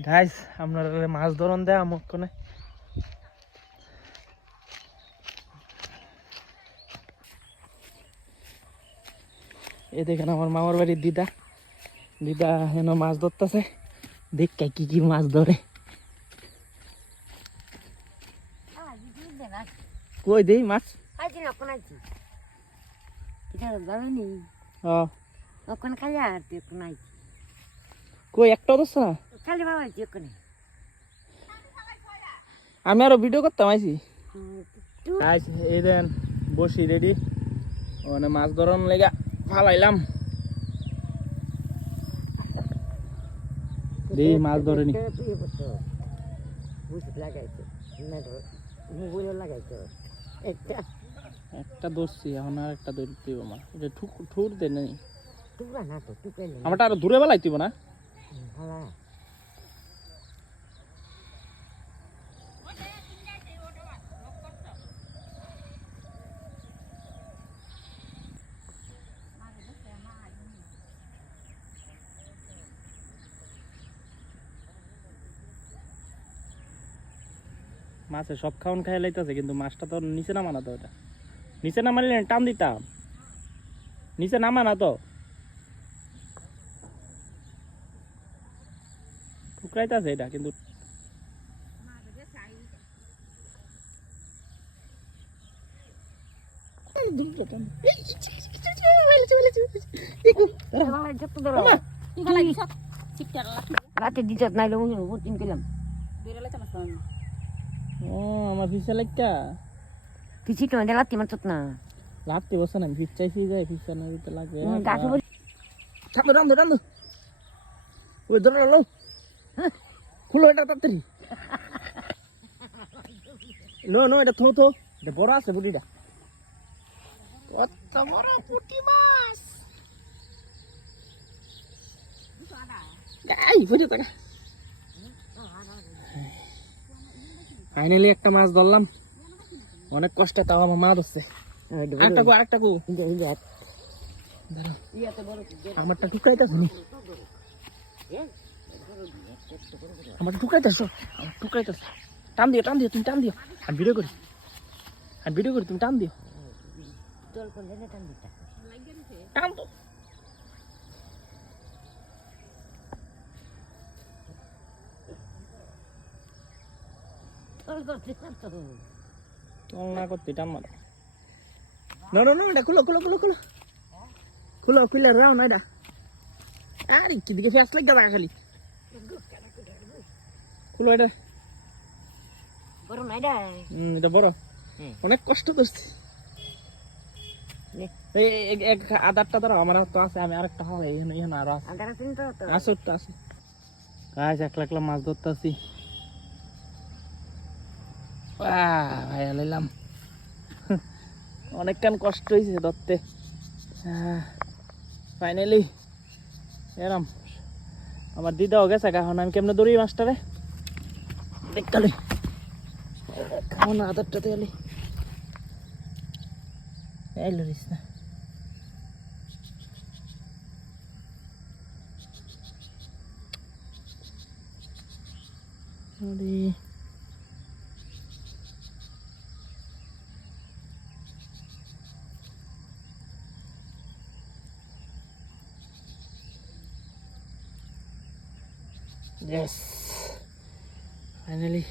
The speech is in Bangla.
গাইস আপনারা মাছ ধরন দেয় আমার কোনে এই দেখেন আমার মামার বাড়ির দিদা দিদা হেন মাছ ধরতেছে দেখ কি কি মাছ ধরে কই দেই মাছ কই একটা ধরছ না আমি আরো ভিডিও করতাম আইছি এই দেন বসি রেডি ওখানে মাছ ধরন লেগা ফালাইলাম দেই মাছ ধরেনি একটা ধরছি এখন আর একটা ধরতে দিব না এটা ঠুর দে নেই আমারটা আরো দূরে বেলাইতে দিব না মাছে সব খাওয়ান খাই লাইতেছে কিন্তু মাছটা তো নিচে নামা না তো ওটা নিচে নামালে টান দিতাম নিচে নামা না তো টুকরাইতেছে এটা কিন্তু রাতে দিতে নাইলে তিন কিলাম ও আমার ফিসা লাগতা পিছি তো লাত্তি মারছত না লাগতে বসে না ফিস চাইছি যায় ফিসা না দিতে লাগবে গাছে বলি থামো থামো থামো ওই ধরে লো খুলো এটা তাড়াতাড়ি নো নো এটা থো থো এটা বড় আছে বুটিটা কত বড় পুঁটি মাছ গাই বুঝে টাকা ফাইনালি একটা মাছ ধরলাম অনেক কষ্টে তাও আমার মা ধরছে আরেকটা কো আমারটা টুকাইতেছ নি আমার টুকাইতেছ টান দিও তুমি টান দিও আমি ভিডিও করি তুমি টান দিও টান তো না করতে টান মারো নো এটা খুলে রাও না এটা আরে কি দিকে ফ্যাস লাগা লাগা খালি খুলো এটা বড় না এটা এটা বড় অনেক কষ্ট করছি এক আদারটা ধরো আমার তো আছে আমি আরেকটা হবে এখানে আরো আছে আদার আছে তো আছে গাছ একলা মাছ ধরতেছি ভাই লাইলাম অনেকক্ষণ কষ্ট হয়েছে ধরতে ফাইনালি এরাম আমার দিদাও গেছে এখন আমি কেমনে ধরি মাছটারে দেখতে খাও না আদারটাতে এলি এই লরিস না Yes, finally.